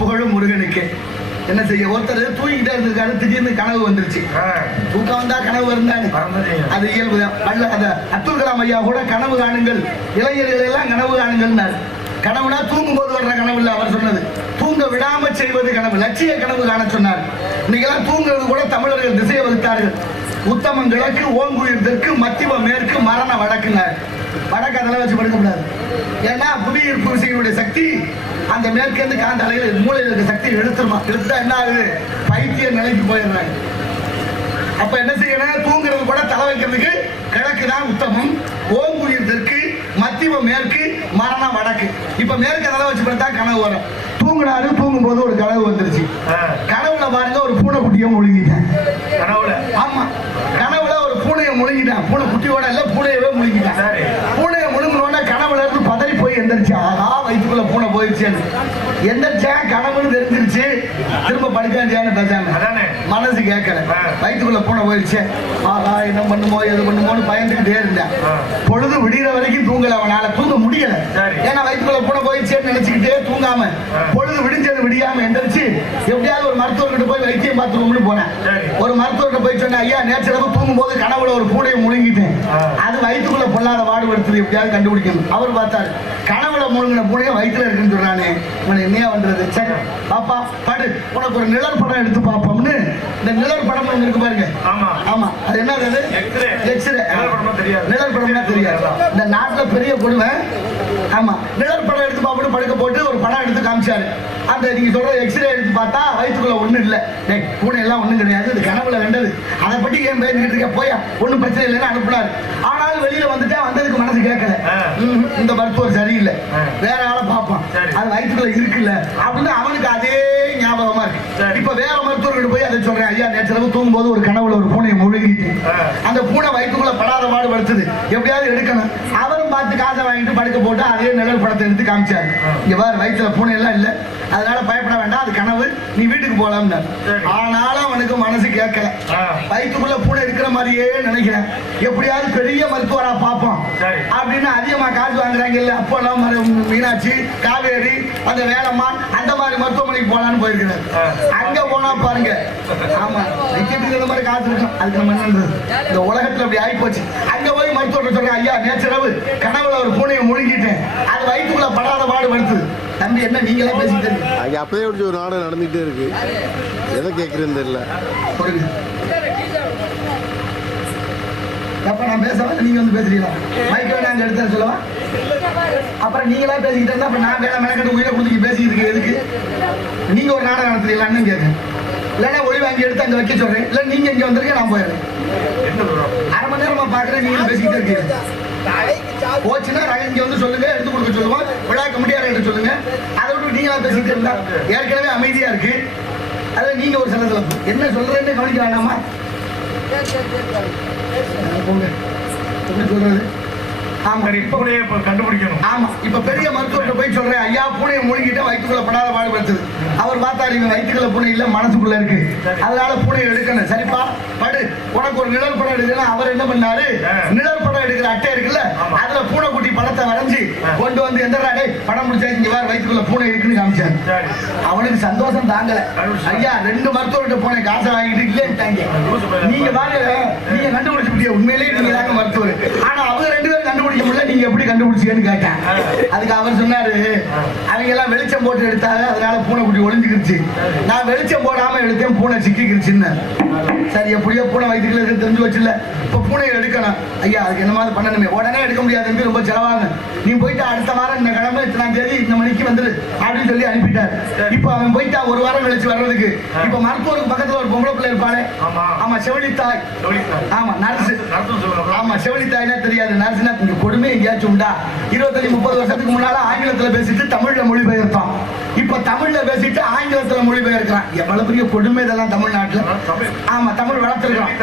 புகழும் முருகனுக்கு. என்ன செய்ய ஒருத்தர் தூங்கிட்டே இருந்திருக்காரு திடீர்னு கனவு வந்துருச்சு. தூக்கம் வந்தா கனவு மறந்துட்டீங்க. அது இயல்புதான். அல்ல அந்த அப்துல் கலாம் ஐயா கூட கனவு காணுங்கள் இளைஞர்கள் எல்லாம் கனவு காணுங்கள்னார். கனவுனா தூங்கும் போது வர்ற கனவு இல்ல அவர் சொன்னது. தூங்க விடாம செய்வது கனவு லட்சிய கனவு காண சொன்னார். இன்னைக்கெல்லாம் தூங்குறது கூட தமிழர்கள் திசையை வகுத்தார்கள். உத்தமம் கிழக்கு ஓங்குயிர் தெற்கு மத்திவ மேற்கு மரண வடக்குனார். வடக்கு அதெல்லாம் வச்சு படுக்க கூடாது ஏன்னா புவியீர்ப்பு விசையினுடைய சக்தி அந்த மேற்கேந்து காந்த அலைகள் மூளையில் இருக்க சக்தி எடுத்துருமா? எடுத்தா என்ன ஆகுது? பைத்திய நிலைக்கு போயிடுறாங்க. அப்ப என்ன செய்யணும்? தூங்குறது கூட தலை வைக்கிறதுக்கு கிழக்கு தான் உத்தமம். ஓங்குயிர் தெற்கு மத்திய மேற்கு மரணம் வடக்கு. இப்ப மேற்கு தலை வச்சு பார்த்தா கனவு வரும். தூங்குனாரு தூங்கும் போது ஒரு கனவு வந்துருச்சு. கனவுல பாருங்க ஒரு பூனை குட்டியை முழுங்கிட்டேன் கனவுல ஆமா கனவுல ஒரு பூனையை முழுங்கிட்டேன் பூனை குட்டியோட இல்ல பூனையவே முழுங்கிட்டேன் சரி. பூனையை முழுங்கினோட கனவுல இருந்து பதறி போய் எந்திரிச்சு ஆஹா வயிற்றுக்குள்ள பூனை போயிடுச்சேன்னு எந்த கனவுன்னு தெரிஞ்சிருச்சு திரும்ப படுக்க வேண்டியான்னு பேசாம அதானே. மனசு கேட்கல. வயிற்றுக்குள்ள பூனை போயிடுச்சு ஆஹா என்ன பண்ணுமோ எது பண்ணுமோன்னு பயந்துக்கிட்டே இருந்தேன். பொழுது விடிகிற வரைக்கும் தூங்கல அவனால தூங்க முடியல. ஏன்னா வயிற்றுக்குள்ள பூனை போயிடுச்சேன்னு நினைச்சுக்கிட்டே தூங்காம. பொழுது விடிஞ்சது விடியாம எந்திரிச்சு எப்படியாவது ஒரு மருத்துவர்கிட்ட போய் வைத்தியம் பார்த்துருவோம்னு போனேன். ஒரு மருத்துவர்கிட்ட போய் சொன்னேன் ஐயா நேற்றிரவு தூங்கும் போது கனவுல ஒரு பூனையை முழுங்கிட்டேன். அது வயிற்றுக்குள்ள பொல்லாத பாடுபடுத்துது எப்படியாவது கண்டுபிடிக்கணும் அவர் பார்த்தாரு கனவுல முழுங்கின பூனையை வயிற்றுல இருக்குன்னு சொல்றானே இவனை என்னையா பண்றது சரி பாப்பா படு உனக்கு ஒரு நிழல் படம் எடுத்து பார்ப்போம்னு இந்த நிழல் படம் ஒண்ணு இருக்கு பாருங்க. ஆமா. ஆமா. அது என்ன அது. எக்ஸ்ரே நிழல் படம்னா தெரியாது. இந்த நாட்டுல பெரிய கொடுமை. ஆமா. நிழல் படம் எடுத்து பார்ப்போம்னு படுக்க போட்டு ஒரு படம் எடுத்து காமிச்சாரு. அந்த நீங்க சொல்ற எக்ஸ்ரே எடுத்து பார்த்தா வயிற்றுக்குள்ள ஒண்ணும் இல்ல. டேய் பூனை எல்லாம் ஒண்ணும் கிடையாது. இது கனவுல கண்டது அதை பத்தி ஏன் பேசிக்கிட்டு இருக்க? போயா. ஒண்ணும் பிரச்சனை இல்லைன்னு அனுப்புனாரு. ஆனாலும் வெளியில வந்துட்டா வந்ததுக்கு மனசு கேட்கல இந்த மருத்துவர் சரியில்லை. வேற ஆளை பார்ப்பான். அது வயிற்றுக்குள்ள இருக்குல்ல. அப்படின்னு அவனுக்கு அதே ஞாபகமா இருக்கு. இப்ப வேற மருத்துவர்கிட்ட போய் அதை சொல்றேன். ஐயா நேற்று தூங்கும் போது ஒரு கனவுல ஒரு பூனையை முழுகிட்டு. அந்த பூனை வயிற்றுக்குள்ள படாத பாடு படுத்துது. எப்படியாவது எடுக்கணும். அவரும் பார்த்து காசை வாங்கிட்டு படுக்க போட்டு அதே நிழல் படத்தை எடுத்து காமிச்சாரு. இங்க பாரு வயிற்றுல பூனை எல்லாம் இல்ல. அதனால பயப்பட வேண்டாம் அது கனவு நீ வீட்டுக்கு போலாம்னு. ஆனாலும் அவனுக்கு மனசு கேட்கல. வயிற்றுக்குள்ள பூனை இருக்கிற மாதிரியே நினைக்கிறேன் எப்படியாவது பெரிய மருத்துவரா பார்ப்போம். அப்படின்னு அதிகமா காசு வாங்குறாங்க இல்ல அப்போல்லாம் மீனாட்சி காவேரி அந்த வேலம்மாள் அந்த மாதிரி மருத்துவமனைக்கு போலான்னு போயிருக்கிறாரு ஆ. அங்க போனா பாருங்க ஆமா வைக்கிறதுக்கு இந்த மாதிரி காசு இருக்கும் அதுக்கு நம்ம என்ன? இந்த உலகத்துல அப்படி ஆகி போச்சு அங்க போய் மருத்துவர்கிட்ட சொல்றேன் ஐயா நேச்சரவு கனவுல ஒரு பூனையை முழுங்கிட்டேன் அது வயிற்றுக்குள்ள படாத பாடு படுத்து தம்பி என்ன நீங்களே பேசிட்டு இருக்கீங்க? அங்கே இப்படி ஒரு நாடகம் நடந்துகிட்டே இருக்கு. எதை கேட்குறேன்னு தெரியல. அப்ப நான் இல்ல நீங்க வந்து பேசுறீங்களா? மைக் வேணா அங்க எடுத்து சொல்லவா? அப்புறம் நீங்களா பேசிக்கிட்டு இருந்தா அப்ப நான் வேலை மெனக்கட்டு உயிரை கொடுத்து பேசிக்கிட்டு இருக்கேன். எதுக்கு? நீங்க ஒரு நாடகம் நடத்துறீங்களான்னு கேட்க இல்லைன்னா ஒளி வாங்கி எடுத்து அங்க வைக்க சொல்றேன். இல்ல நீங்க இங்க வந்திருக்கீங்க நான் போயிடுறேன். அரை மணி நேரமா பாக்குறேன் நீங்க பேசிக்கிட்டு இருக்கீங்க. போச்சுன்னா இங்க வந்து சொல்லுங்க எடுத்து கொடுக்க சொல்லுவோம். விழா கமிட்டியார் எடுத்து சொல்லுங்க. அதை விட்டு நீங்களா பேசிக்கிட்டு இருந்தா ஏற்கனவே அமைதியா இருக்கு. அதுல நீங்க ஒரு சில என்ன சொல்றேன்னு கவனிக்க வேண்டாமா? சொல்றது? பெரிய மருத்துவர்கிட்ட போய் சொல்றேன் ஐயா பூனையை முழுங்கிட்டு வயிற்றுக்குள்ள படாத பாடுபடுத்துது அவர் பார்த்தாரு இவன் வயிற்றுக்குள்ள பூனை இல்ல மனசுக்குள்ள இருக்கு. அதனால பூனையை எடுக்கணும். சரிப்பா படு. உனக்கு ஒரு நிழல் படம் எடுக்கணும் அவர் என்ன பண்ணாரு. நிழல் எடுக்கிற அட்டை இருக்குல்ல. அதுல பூனைக்குட்டி படத்தை வரைஞ்சு. கொண்டு வந்து எந்த படம் முடிச்சா இங்க வேற வயிற்றுக்குள்ள பூனை இருக்குன்னு காமிச்சாரு. சரி. அவனுக்கு சந்தோஷம் தாங்கல. ஐயா ரெண்டு மருத்துவர்கிட்ட போனேன் காசை வாங்கிட்டு இல்லைன்ட்டாங்க. நீங்க பாருங்க நீங்க கண்டுபிடிச்சு முடியாது உண்மையிலேயே நீங்க தாங்க மருத்துவர். ஆனா அவங்க ரெண்டு பேரும் கண்டுபிடிக்க முடியல நீங்க எப்படி கண்டுபிடிச்சீங்கன்னு கேட்டேன். அதுக்கு அவர் சொன்னாரு அவங்க எல்லாம் வெளிச்சம் போட்டு எடுத்தாங்க அதனால பூனைக்குட்டி ஒளிஞ்சுக்கிருச்சு நான் வெளிச்சம் போடாம எடுத்தேன் பூனை சிக்கிக்கிருச்சுன்னு சரி எப்படியோ பூனை வயிற்றுக்குள்ள தெரிஞ்சு வச்சுல இப்ப பூனையை எடுக்கணும். ஐயா அதுக்கு என்ன மாதிரி பண்ணணுமே. உடனே எடுக்க முடியாது ரொம்ப செலவாகும் நீ போயிட்டு அடுத்த வாரம் இந்த கிழமை இத்தனாம் தேதி இந்த மணிக்கு வந்துரு அப்படின்னு சொல்லி அனுப்பிட்டார். இப்ப அவன் போயிட்டா ஒரு வாரம் கழிச்சு வர்றதுக்கு. இப்ப மருத்துவருக்கு பக்கத்துல ஒரு பொம்பளை பிள்ளை இருப்பாளே. ஆமா. ஆமா செவிலி தாய். கவனிக்கிறார். ஆமா நர்ஸ். ஆமா செவிலி தாய்னா தெரியாது. நர்ஸ்னா கொடுமை எங்கேயாச்சும் உண்டா? இருபத்தஞ்சு முப்பது வருஷத்துக்கு முன்னால ஆங்கிலத்துல பேசிட்டு தமிழ்ல மொழிபெயர்த்தான் இப்ப தமிழ்ல பேசிட்டு ஆங்கிலத்துல மொழிபெயர்க்கிறான். எவ்வளவு பெரிய கொடுமை இதெல்லாம் தமிழ்நாட்டுல. தமிழ். ஆமா தமிழ் வளர்த்துருக்கான்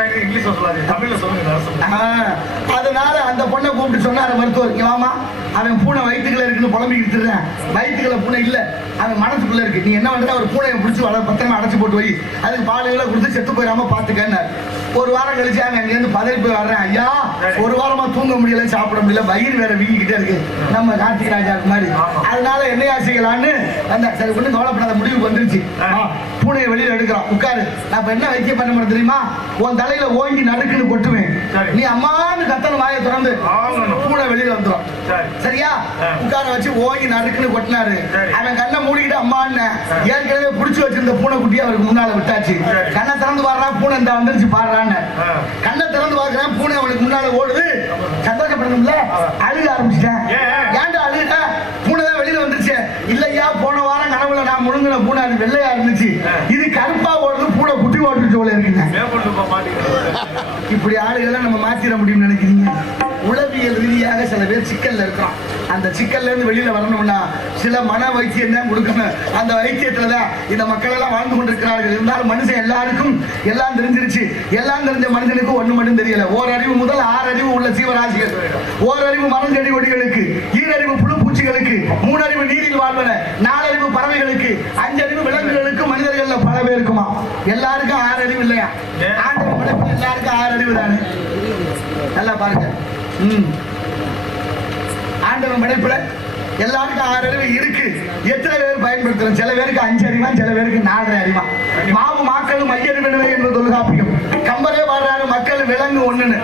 அதனால அந்த பொண்ணை கூப்பிட்டு சொன்னாரு மருத்துவர் வாமா அவன் பூனை வயிற்றுக்குள்ள இருக்குன்னு புலம்பிக்கிட்டு இருக்கேன் வயிற்றுக்குள்ள பூனை இல்ல. அவன் மனசுக்குள்ள இருக்கு. நீ என்ன பண்ற? ஒரு பூனையை பிடிச்சி வள பத்திரமா அடைச்சு போட்டு வை. அதுக்கு பாலுகளை கொடுத்து செத்து போயிடாம பாத்துக்கன்னாரு ஒரு வாரம் கழிச்சு அவன் அங்கேருந்து பதவி போய் வர்றேன். ஐயா. ஒரு வாரமா தூங்க முடியல சாப்பிட முடியல. வயிறு வேற வீங்கிக்கிட்டே இருக்கு. நம்ம கார்த்திக் ராஜா மாதிரி. அதனால என்னையா செய்யலான்னு அந்த சரி ஒண்ணு கவலைப்படாத முடிவுக்கு வந்துருச்சு. பூனையை வெளியில எடுக்கிறோம் உட்காரு. நான் இப்ப என்ன வைத்தியம் பண்ண முடியும் தெரியுமா? உன் தலையில ஓங்கி நடுக்குன்னு கொட்டுவேன். நீ அம்மான்னு கத்தன வாயை திறந்து. பூனை வெளியில வந்துடும் சரி. சரியா. உட்கார வச்சு ஓங்கி நடுக்குன்னு கொட்டினாரு. அவன் கண்ணை மூடிக்கிட்டு அம்மான்னு. ஏற்கனவே புடிச்சு வச்சிருந்த பூனை குட்டி அவருக்கு முன்னால விட்டாச்சு. கண்ணை திறந்து பாடுறா பூனை இந்த வந்துருச்சு பாடுறான்னு. கண்ணை திறந்து பார்க்கறேன் பூனை அவனுக்கு முன்னால ஓடுது. சந்தோஷப்படணும்ல. அழுக ஆரம்பிச்சிட்டேன் ஏன்? ஏன்டா அழுகிட்ட பூனை தான் வெளியில வந்துருச்சு இல்லையா போன வாரம் முழுங்கின பூனை வெள்ளையா இருந்துச்சு. இது கருப்பா ஓடுது பூனை குட்டி ஓட்டுச்சு போல இருக்குங்க. இப்படி ஆளுகளை நம்ம மாத்திர முடியும்னு நினைக்கிறீங்க. உளவியல் ரீதியாக சில பேர் சிக்கல்ல இருக்கிறோம் அந்த சிக்கல்ல இருந்து வெளியில வரணும்னா சில மன வைத்தியம் தான் கொடுக்கணும். அந்த வைத்தியத்துல தான் இந்த மக்கள் எல்லாம் வாழ்ந்து கொண்டிருக்கிறார்கள். இருந்தாலும் மனுஷன் எல்லாருக்கும் எல்லாம் தெரிஞ்சிருச்சு. எல்லாம் தெரிஞ்ச மனிதனுக்கு ஒண்ணு மட்டும் தெரியல. ஓரறிவு முதல் ஆறு அறிவு உள்ள ஜீவராசிகள். ஓரறிவு மரம் செடி கொடிகளுக்கு ஈரறிவு புழு பூச்சிகளுக்கு மூணறிவு நீரில் வாழ்வன நாலறிவு பறவைகளுக்கு அஞ்சறிவு விலங்குகளுக்கு மனிதர்கள் பல பேருக்குமா எல்லாருக்கும் ஆறு அறிவு இல்லையா? ஆண்டவன் படைப்புல எல்லாருக்கும் ஆறு அறிவு தானே? நல்லா பாருங்க. ம். ஆண்டவன் படைப்புல எல்லாருக்கும் ஆறு அறிவு இருக்கு. எத்தனை பேர் பயன்படுத்துறோம்? சில பேருக்கு அஞ்சு அறிவா சில பேருக்கு நாலரை அறிவா. மாவு மாக்களும் மையறிவு என்பது தொல்காப்பியம். கம்பரே பாடுறாரு மக்கள் விலங்கு ஒண்ணுன்னு.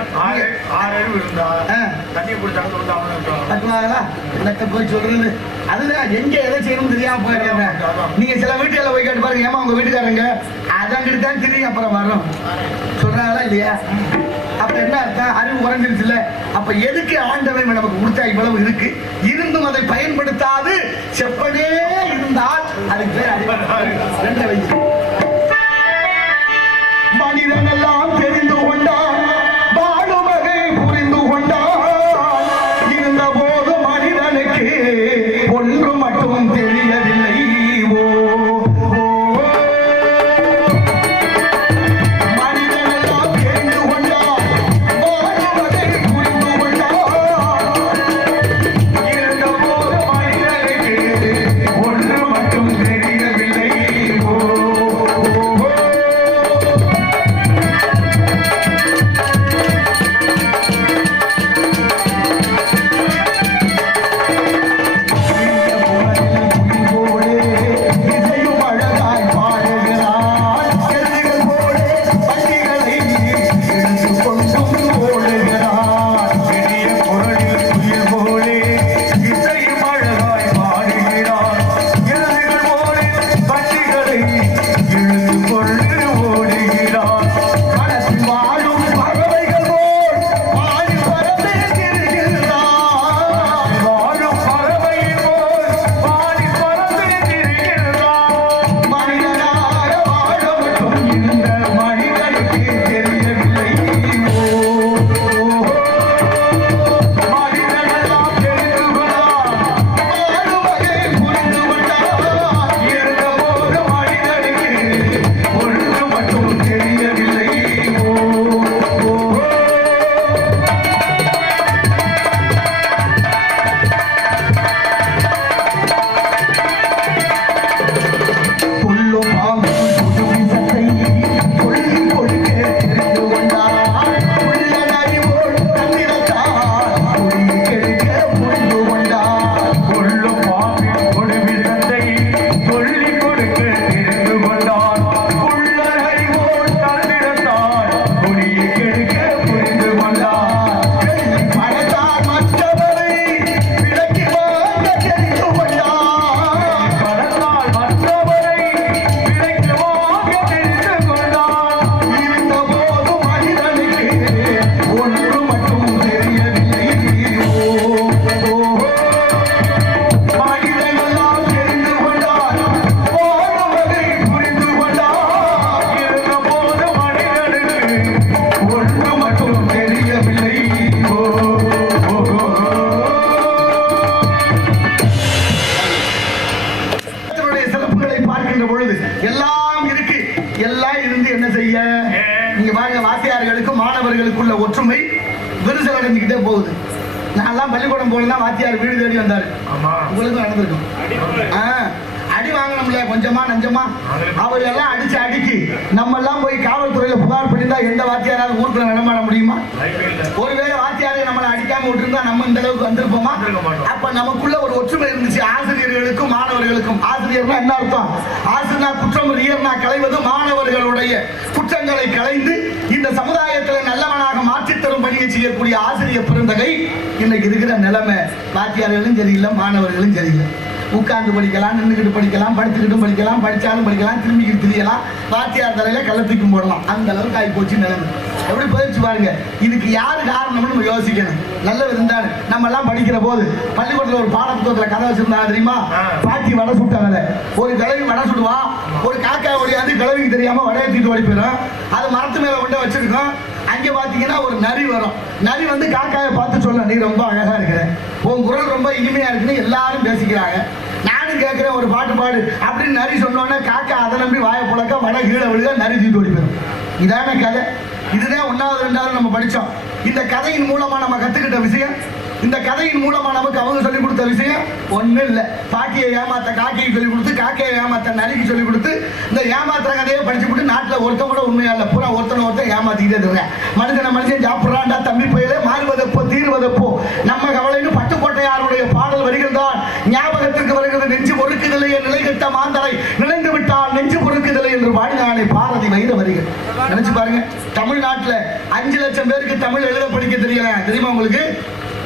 என்னத்த போய் சொல்றது? அதுதான் எங்க எதை செய்யணும் தெரியாம போயிடுறாங்க நீங்க சில வீட்டுல போய் கேட்டு பாருங்க. ஏமா உங்க வீட்டுக்காரங்க? அதான் தான் தெரியும் அப்புறம் வரும். சொல்றாங்களா இல்லையா? அப்ப என்ன அர்த்தம்? அறிவு குறைஞ்சிருச்சுல்ல. அப்ப எதுக்கு ஆண்டவன் நமக்கு கொடுத்தா இவ்வளவு இருக்கு? இருந்தும் அதை பயன்படுத்தாது. செப்பனே இருந்தால் அதுக்கு பேர் அறிவு. ரெண்டு வயசு. வந்திருக்கும் அடி வாங்கணும்ல கொஞ்சமா நஞ்சமா. அவர் எல்லாம் அடிச்சு அடிக்கு. நம்ம எல்லாம் போய் காவல்துறையில புகார் பண்ணியிருந்தா எந்த வாத்தியாராவது ஊருக்குள்ள நடமாட முடியுமா? அடிக்காம விட்டுருந்தா நம்ம இந்த அளவுக்கு வந்திருப்போமா. அப்ப நமக்குள்ள ஒரு ஒற்றுமை இருந்துச்சு. ஆசிரியர்களுக்கும் மாணவர்களுக்கும். ஆசிரியர்னா என்ன அர்த்தம்? ஆசிரியர் குற்றம் ரியர்னா களைவது மாணவர்களுடைய குற்றங்களை களைந்து இந்த சமுதாயத்தில் நல்லவனாக மாற்றித் தரும் பணியை செய்யக்கூடிய ஆசிரியர் பெருந்தகை. இன்னைக்கு இருக்கிற நிலைமை வாத்தியார்களும் சரியில்லை மாணவர்களும் சரியில்லை. உட்கார்ந்து படிக்கலாம் நின்றுக்கிட்டு படிக்கலாம் படுத்துக்கிட்டும் படிக்கலாம் படிச்சாலும் படிக்கலாம் திரும்பிக்கிட்டு திரியலாம். வாத்தியார் தலையில கள்ளத்துக்கும் போடலாம். அந்த அளவுக்கு ஆகி போச்சு நிலைமை. எப்படி போயிடுச்சு பாருங்க. இதுக்கு யாரு காரணம்னு நம்ம யோசிக்கணும். நல்ல இருந்தாரு. நம்ம எல்லாம் படிக்கிற போது பள்ளிக்கூடத்துல ஒரு பாடப்புத்தகத்துல கதை வச்சிருந்தா தெரியுமா. பாட்டி வடை சுட்டாங்க ஒரு கிழவி வடை சுடுவா. ஒரு காக்கா ஒடியாந்து கிழவிக்கு தெரியாம வடையை தூக்கிட்டு ஓடி போயிடும். அது மரத்து மேல கொண்டு வச்சிருக்கோம். அங்க பாத்தீங்கன்னா ஒரு நரி வரும். நரி வந்து காக்காயை பார்த்து சொல்ல நீ ரொம்ப அழகா இருக்கிற. உன் குரல் ரொம்ப இனிமையா இருக்குன்னு எல்லாரும் பேசிக்கிறாங்க. நானும் கேட்கிறேன் ஒரு பாட்டு பாடு. அப்படின்னு நரி சொன்னோன்னே காக்கா அதை நம்பி வாயை புழக்க வட கீழே விழுக நரி தூக்கிட்டு ஓடி இதான கதை. இதுதான் ஒன்னாவது ரெண்டாவது நம்ம படித்தோம் இந்த கதையின் மூலமா நம்ம கத்துக்கிட்ட விஷயம் இந்த கதையின் மூலமா நமக்கு அவங்க சொல்லி கொடுத்த விஷயம் ஒன்றும் இல்ல. பாட்டியை ஏமாத்த காக்கையை சொல்லிக் கொடுத்து காக்கையை ஏமாத்த நரிக்கு சொல்லிக் கொடுத்து இந்த ஏமாத்துற கதையை படிச்சு விட்டு நாட்டுல ஒருத்தன் கூட உண்மையா இல்ல. பூரா ஒருத்தனை ஒருத்தன் ஏமாத்திக்கிட்டே இருக்கிறேன் மனுஷனை மனுஷன் சாப்பிடுறான்டா தம்பி புயலே மாறுவதப்போ தீர்வதப்போ நம்ம கவலைன்னு பட்டுக்கோட்டையாருடைய பாடல் வருகிறது தான். ஞாபகத்திற்கு வருகிறது நெஞ்சு பொறுக்குதலை நிலை கட்ட மாந்தரை. நினைந்து விட்டால் நெஞ்சு பொறுக்குதலை என்று பாடினானே பாரதி வைர வரிகள். நினைச்சு பாருங்க தமிழ்நாட்டுல அஞ்சு லட்சம் பேருக்கு தமிழ் எழுத படிக்க தெரியல தெரியுமா உங்களுக்கு?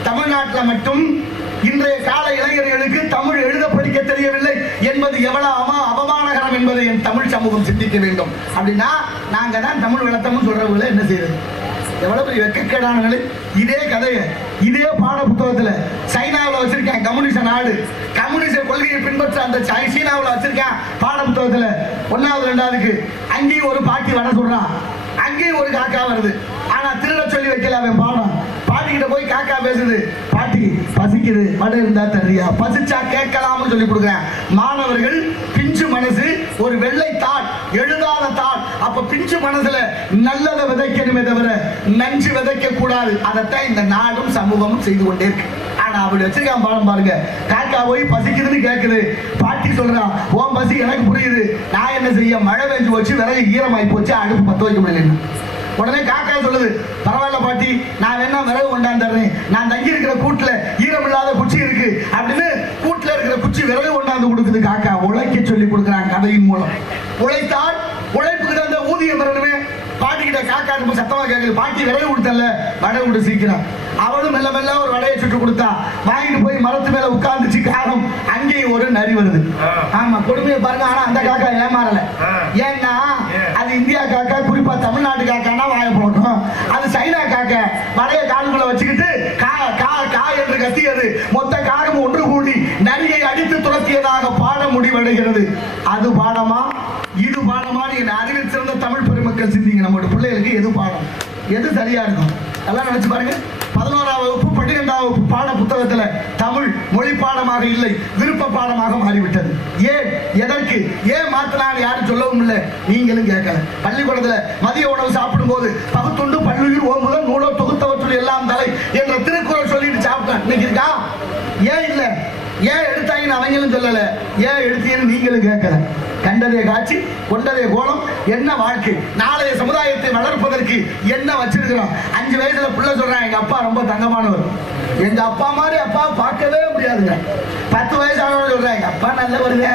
தமிழ்நாட்டில் மட்டும் இன்றைய கால இளைஞர்களுக்கு தமிழ் எழுத படிக்க தெரியவில்லை என்பது எவ்வளவு அவமானகரம் என்பதை என் தமிழ் சமூகம் சிந்திக்க வேண்டும். அப்படின்னா நாங்க தான் தமிழ் வளர்த்தோம்னு சொல்றவங்களை என்ன செய்யறது? எவ்வளவு பெரிய இதே கதையை இதே பாட புத்தகத்துல சைனாவில் வச்சிருக்கேன் கம்யூனிச நாடு. கம்யூனிச கொள்கையை பின்பற்ற அந்த சீனாவில் வச்சிருக்கேன் பாட புத்தகத்துல ஒன்னாவது ரெண்டாவதுக்கு அங்கேயும் ஒரு பாட்டி வர சொல்றான் அங்கேயும் ஒரு காக்கா வருது. ஆனா திருட சொல்லி வைக்கல அவன் பாடம் கிட்ட போய் காக்கா பேசுது. பாட்டி பசிக்குது. வடை இருந்தா தரியா பசிச்சா கேட்கலாம்னு சொல்லி கொடுக்குறேன். மாணவர்கள் பிஞ்சு மனசு ஒரு வெள்ளை தாட் எழுதாத தாள் அப்ப பிஞ்சு மனசுல நல்லதை விதைக்கணுமே தவிர நஞ்சு விதைக்க கூடாது. அதைத்தான் இந்த நாடும் சமூகமும் செய்து கொண்டே இருக்கு. ஆனா அப்படி வச்சிருக்கான் பாடம் பாருங்க. காக்கா போய் பசிக்குதுன்னு கேக்குது. பாட்டி சொல்றான் உன் பசி எனக்கு புரியுது. நான் என்ன செய்ய மழை பெஞ்சு போச்சு விறகு ஈரமாயி போச்சு அடுப்பு பத்த வைக்க முடியல உடனே காக்கா சொல்லுது பரவாயில்ல பாட்டி நான் வேணா விறகு கொண்டாந்துறேன் நான் தங்கி இருக்கிற கூட்டுல ஈரம் இல்லாத குச்சி இருக்கு. அப்படின்னு கூட்டுல இருக்கிற குச்சி விறகு கொண்டாந்து கொடுக்குது காக்கா. உழைக்க சொல்லி கொடுக்குறாங்க கதையின் மூலம். உழைத்தால் உழைப்புக்கு தகுந்த ஊதியம் பெறணுமே. பாட்டி கிட்ட காக்கா ரொம்ப சத்தமா கேக்குது. பாட்டி விறகு கொடுத்தல வடை விடு சீக்கிரம். அவளும் மெல்ல மெல்ல ஒரு வடையை சுட்டு கொடுத்தா. வாங்கிட்டு போய் மரத்து மேல உட்கார்ந்துச்சு காரம் அங்கேயும் ஒரு நரி வருது. ஆமா கொடுமையை பாருங்க. ஆனா அந்த காக்கா ஏமாறல. ஏன்னா ஏன்? அது இந்தியா காக்கா குறிப்பா தமிழ்நாட்டு காக்கானா வாய போட்டோம் அது சைனா காக்கா வடைய காலுக்குள்ள வச்சுக்கிட்டு கா கா கா கத்தியது மொத்த காகம் ஒன்று கூடி நரியை அடித்து துரத்தியதாக பாடம் முடிவடைகிறது. அது பாடமா? இது பாடமா? நீங்க அறிவில் சிறந்த தமிழ் பெருமக்கள் சிந்திங்க. நம்மளோட பிள்ளைகளுக்கு எது பாடம்? எது சரியா இருக்கும்? எல்லாம் நினைச்சு பாருங்க. பதினோராம் வகுப்பு பன்னிரெண்டாம் வகுப்பு பாட புத்தகத்துல தமிழ் மொழி பாடமாக இல்லை விருப்ப பாடமாக மாறிவிட்டது. ஏன்? எதற்கு? ஏன் மாத்தினாங்க யாரும் சொல்லவும் இல்லை. நீங்களும் கேட்கல. பள்ளிக்கூடத்துல மதிய உணவு சாப்பிடும் போது பகுத்துண்டு பல்லுயிர் ஓம்புதல் நூலோ தொகுத்தவற்றுள் எல்லாம் தலை என்ற திருக்குறள் சாப்பிட்டேன் ஏன் இல்ல? ஏன் எடுத்தாங்கன்னு அவங்களும் சொல்லல. ஏன் எடுத்தீங்கன்னு நீங்களும் கேட்கல கண்டதே காட்சி கொண்டதே கோலம் என்ன வாழ்க்கை? நாளைய சமுதாயத்தை வளர்ப்பதற்கு என்ன வச்சிருக்கிறோம்? அஞ்சு வயசுல புள்ள சொல்றான் எங்க அப்பா ரொம்ப தங்கமானவர். எங்க அப்பா மாதிரி அப்பா பார்க்கவே முடியாதுங்க. பத்து வயசு ஆனவங்க சொல்றாங்க எங்க அப்பா நல்லவருங்க.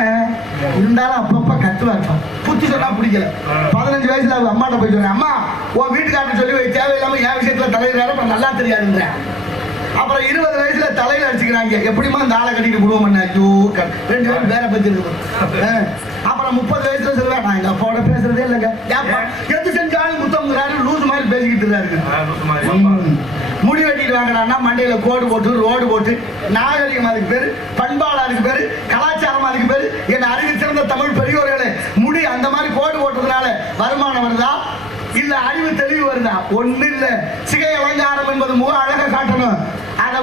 இருந்தாலும் அப்பப்ப கத்துவாருப்பா புத்தி சொன்னா பிடிக்கல. பதினஞ்சு வயசுல அவங்க அம்மாட்ட போய் சொல்றேன் அம்மா உன் வீட்டுக்காரன் சொல்லி தேவையில்லாம என் விஷயத்துல தலைவர் நல்லா தெரியாதுன்றேன். அப்புறம் இருபது வயசுல தலையில அடிச்சுக்கிறாங்க. எப்படிமா இந்த ஆளை கட்டிட்டு குடும்பம் பண்ண ஐயோ, க- ரெண்டு பேரும் வேற பத்தி இருக்கு. அப்புறம் முப்பது வயசுல சொல்லுவேன் நான் எங்க அப்பாவோட பேசுறதே இல்லைங்க. எது செஞ்சாலும் முத்தம்ங்கிறாரு லூஸ் மாதிரி பேசிக்கிட்டு. ம். முடி வெட்டிட்டு வாங்குறான்னா மண்டையில கோடு போட்டு ரோடு போட்டு நாகரிகம் அதுக்கு பேரு பண்பாடு அதுக்கு பேரு கலாச்சாரம் அதுக்கு பேரு என் அறிவு சிறந்த தமிழ் பெரியோர்களே முடி அந்த மாதிரி கோடு போட்டதுனால வருமானம் வருதா? இல்ல அறிவு தெளிவு வருதா? ஒண்ணு இல்ல. சிகை அலங்காரம் என்பது முக அழக காட்டணும்.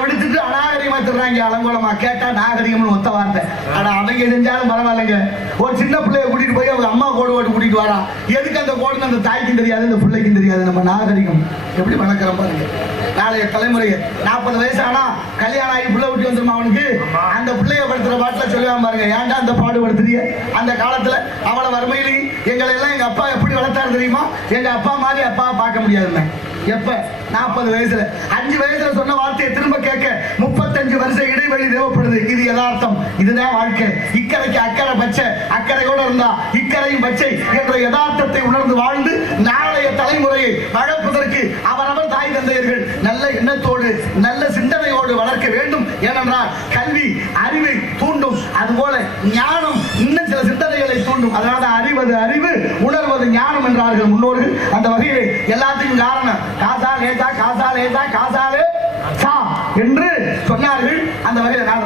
விடுத்துட்டு அநாகரிகமா திடுறாங்க அலங்கோலமா. கேட்டா நாகரிகம்னு ஒத்த வார்த்தை. ஆனா அவங்க செஞ்சாலும் பரவாயில்லைங்க. ஒரு சின்ன பிள்ளைய கூட்டிட்டு போய் அவங்க அம்மா கோடு போட்டு கூட்டிட்டு வரான் எதுக்கு அந்த கோடுன்னு அந்த தாய்க்கும் தெரியாது அந்த பிள்ளைக்கும் தெரியாது. நம்ம நாகரிகம் எப்படி வளர்க்குறோம் பாருங்க. நாளைய தலைமுறையை. நாற்பது வயசு ஆனா கல்யாணம் ஆகி பிள்ளை விட்டு வந்துருமா அவனுக்கு? அந்த பிள்ளைய படுத்துற பாட்டுல சொல்லுவான் பாருங்க ஏன்டா அந்த பாடுபடுத்துறிய அந்த காலத்துல அவளை வறுமையிலையும் எங்களை எல்லாம் எங்க அப்பா எப்படி வளர்த்தாரு தெரியுமா? எங்க அப்பா மாதிரி அப்பா பார்க்க முடியாதுன்னு எப்ப? நாற்பது வயசுல. அஞ்சு வயசுல சொன்ன வார்த்தையை திரும்ப கேட்க முப்பத்தஞ்சு வருஷம் இடைவெளி தேவைப்படுது. இது யதார்த்தம். இதுதான் வாழ்க்கை. இக்கரைக்கு அக்கறை பச்சை. அக்கறையோட இருந்தா இக்கரையும் பச்சை என்ற யதார்த்தத்தை உணர்ந்து வாழ்ந்து நாளைய தலைமுறையை வளர்ப்பதற்கு அவரவர் தாய் தந்தையர்கள் நல்ல எண்ணத்தோடு நல்ல சிந்தனையோடு வளர்க்க வேண்டும். ஏனென்றால் கல்வி அறிவை தூண்டும். அதுபோல ஞானம் சிந்தனைகளை அதாவது அறிவது அறிவு உணர்வது ஞானம் என்றார்கள் முன்னோர்கள். அந்த வகையில் எல்லாத்தையும் காரணம் காசா லேசா காசா லேசா காசாலே சா என்று சொன்னார்கள். அந்த வகையில் நான்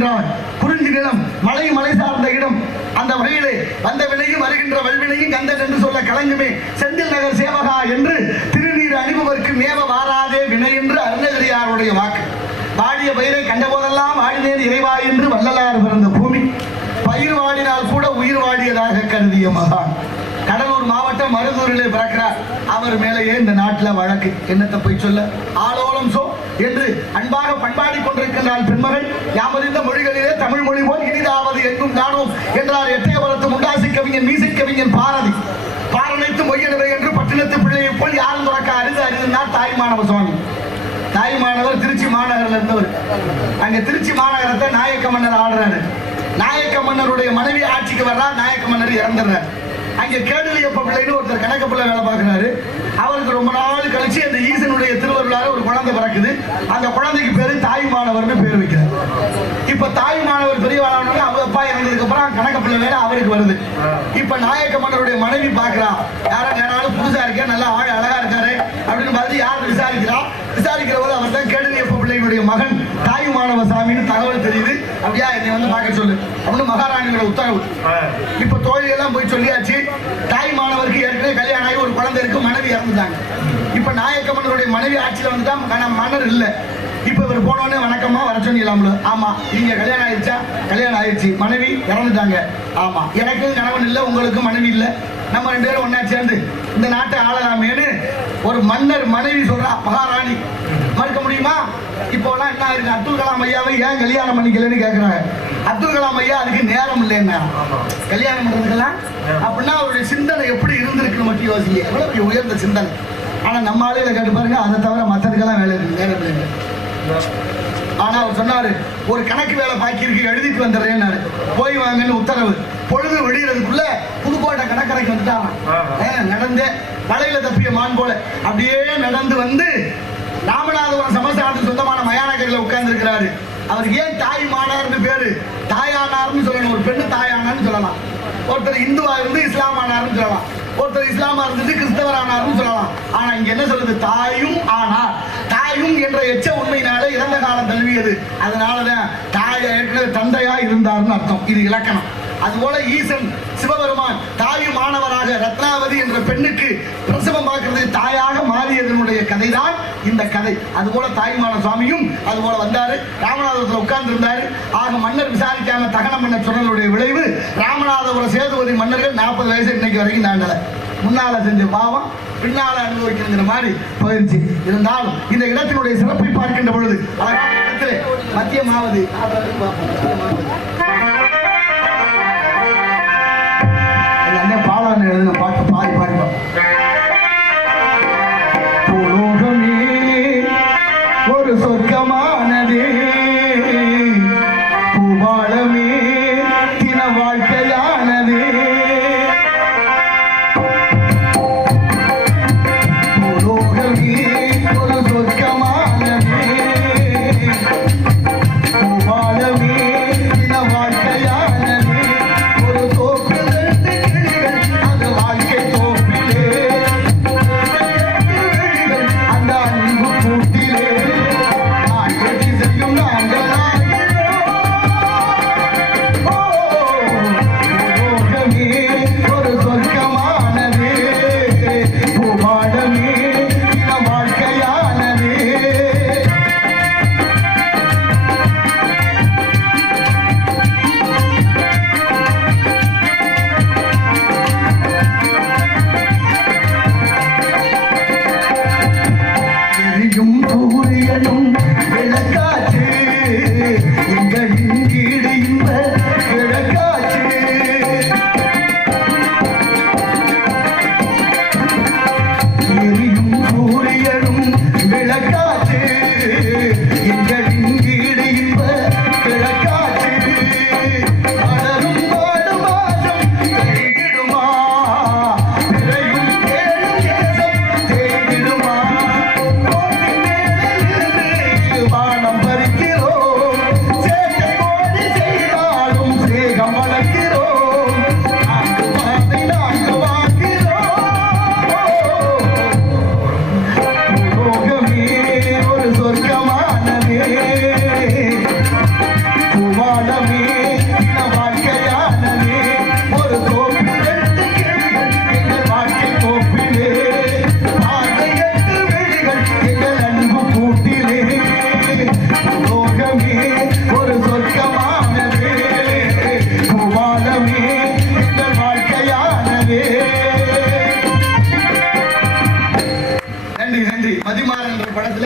காத்துக் குறிஞ்சி நிலம் மலை மலை சார்ந்த இடம். அந்த வகையிலே வந்த விலையும் வருகின்ற வல்வினையும் கந்தன் என்று சொல்ல கலங்குமே. செந்தில் நகர் சேவகா என்று திருநீர் அணிபவர்க்கு மேவ வாராதே வினை என்று அருணகிரியாருடைய வாக்கு. வாடிய பயிரை கண்டபோதெல்லாம் ஆடினேன் இறைவா என்று வள்ளலார் பிறந்த பூமி. பயிர் வாடினால் கூட உயிர் வாடியதாக கருதிய மகான். கடலூர் மாவட்டம் மருதூரிலே பிறக்கிறார். அவர் மேலேயே இந்த நாட்டில் வழக்கு. என்னத்தை போய் சொல்ல? ஆலோலம் சோ என்று அன்பாக பண்பாடி கொண்டிருக்கின்றால் பெண்மகள். யாமறிந்த மொழிகளிலே தமிழ் மொழி போல் இனிதாவது எங்கும் காணோம் என்றார் எட்டயபுரத்து முண்டாசி கவிஞன் மீசை கவிஞன் பாரதி. பாரணைத்து மொய்யனவை என்று பட்டினத்து பிள்ளையை போல் யாரும் துறக்க அரிது அரிதுனார் தாய்மானவ சுவாமி. தாய்மானவர் திருச்சி மாநகரில் இருந்தவர். அங்க திருச்சி மாநகரத்தை நாயக்க மன்னர் ஆடுறாரு நாயக்க மன்னருடைய மனைவி ஆட்சிக்கு வர்றா நாயக்க மன்னர் இறந்துடுறார். அங்கே கேடுலியப்ப பிள்ளைன்னு ஒருத்தர் கணக்க பிள்ளை வேலை பார்க்குறாரு. அவருக்கு ரொம்ப நாள் கழிச்சு அந்த ஈசனுடைய திருவருளால ஒரு குழந்தை பிறக்குது. அந்த குழந்தைக்கு பேரு தாய் மாணவர்னு பேர் வைக்கிறார். இப்ப தாய் மாணவர் பெரியவானவங்க அவங்க அப்பா இறந்ததுக்கு அப்புறம் கணக்கு பிள்ளை அவருக்கு வருது. இப்ப நாயக்க மன்னருடைய மனைவி பாக்குறா. யாரா யாராலும் புதுசா இருக்கா? நல்லா ஆள் அழகா இருக்காரு அப்படின்னு பார்த்து யார் விசாரிக்கிறா? விசாரிக்கிற போது அவர் தான் கேடுவியப்ப பிள்ளையுடைய மகன் தாய் மாணவ சாமின்னு தகவல் தெரியுது அப்படியா? என்னை வந்து பார்க்க சொல்லு. அப்படின்னு மகாராணியோட உத்தரவு. இப்ப தோழி எல்லாம் போய் சொல்லியாச்சு தாய் மாணவருக்கு ஏற்கனவே கல்யாணம் ஆகி ஒரு குழந்தை இருக்கு மனைவி இறந்துட்டாங்க. இப்ப நாயக்க மன்னருடைய மனைவி ஆட்சியில வந்துட்டா ஆனா மன்னர் இல்ல. இப்ப இவர் போனோடனே வணக்கமா வர சொன்னீங்களாம்ல ஆமா நீங்க கல்யாணம் ஆயிடுச்சா கல்யாணம் ஆயிடுச்சு மனைவி இறந்துட்டாங்க. ஆமா எனக்கும் கணவன் இல்ல உங்களுக்கும் மனைவி இல்ல. நம்ம ரெண்டு பேரும் ஒண்ணா சேர்ந்து இந்த நாட்டை ஆளலாமேன்னு ஒரு மன்னர் மனைவி சொல்றா மகாராணி. இப்போ எல்லாம் என்ன இருக்கு அப்துல் கலாம் ஐயாவை ஏன் கல்யாணம் பண்ணிக்கலன்னு கேக்குறாங்க. அப்துல் கலாம் ஐயா அதுக்கு நேரம் இல்லைன்னா கல்யாணம் பண்றதுக்கெல்லாம்? அப்படின்னா அவருடைய சிந்தனை எப்படி இருந்திருக்குன்னு மட்டும் யோசிங்க எவ்வளவு பெரிய உயர்ந்த சிந்தனை. ஆனா நம்ம ஆளுகளை கேட்டு பாருங்க அதை தவிர மற்றதுக்கெல்லாம் வேலை நேரம் இல்லைங்க ஆனா அவர் சொன்னாரு ஒரு கணக்கு வேலை பாக்கி இருக்கு எழுதிட்டு வந்துடுறேன்னாரு. போய் வாங்கன்னு உத்தரவு. பொழுது விடியறதுக்குள்ள புதுக்கோட்டை கடற்கரைக்கு வந்துட்டாங்க நடந்தே வலையில தப்பிய மான் போல அப்படியே நடந்து வந்து ராமநாதபுரம் சமஸ்தானத்துக்கு சொந்தமான மயானக்கரையில உட்கார்ந்து இருக்கிறாரு அவருக்கு ஏன் தாய் மானார்னு பேரு? தாயானார்னு சொல்லணும். ஒரு பெண்ணு தாயானார்னு சொல்லலாம். ஒருத்தர் இந்துவா இருந்து இஸ்லாமானார்னு சொல்லலாம். ஒருத்தர் இஸ்லாமா இருந்துட்டு கிறிஸ்தவரானார்னு சொல்லலாம். ஆனா இங்க என்ன சொல்றது? தாயும் ஆனார். தாயும் என்ற எச்ச உண்மையினாலே இறந்த காலம் தழுவியது. அதனாலதான் தாய் ஏற்கனவே தந்தையா இருந்தார்னு அர்த்தம். இது இலக்கணம். அதுபோல ஈசன் சிவபெருமான் தாயும் மாணவராக ரத்னாவதி என்ற பெண்ணுக்கு பிரசவம் பார்க்கிறது தாயாக மாறியதனுடைய கதைதான் இந்த கதை. அதுபோல தாய்மான சுவாமியும் அதுபோல வந்தாரு. ராமநாதபுரத்தில் உட்கார்ந்து இருந்தாரு ஆக மன்னர் விசாரிக்காம தகனம் பண்ண சொன்னதுடைய விளைவு ராமநாதபுரம் சேதுபதி மன்னர்கள் நாற்பது வயசு இன்னைக்கு வரைக்கும் தாண்டல. முன்னால செஞ்ச பாவம் பின்னால அனுபவிக்கிற மாதிரி போயிருச்சு. இருந்தாலும் இந்த இடத்தினுடைய சிறப்பை பார்க்கின்ற பொழுது இடத்திலே மத்தியமாவது பார்ப்போம் பாலான்னு எழுதின பாட்டு பாடி பாடி. பூலோகமே ஒரு சொர்க்கமானதே.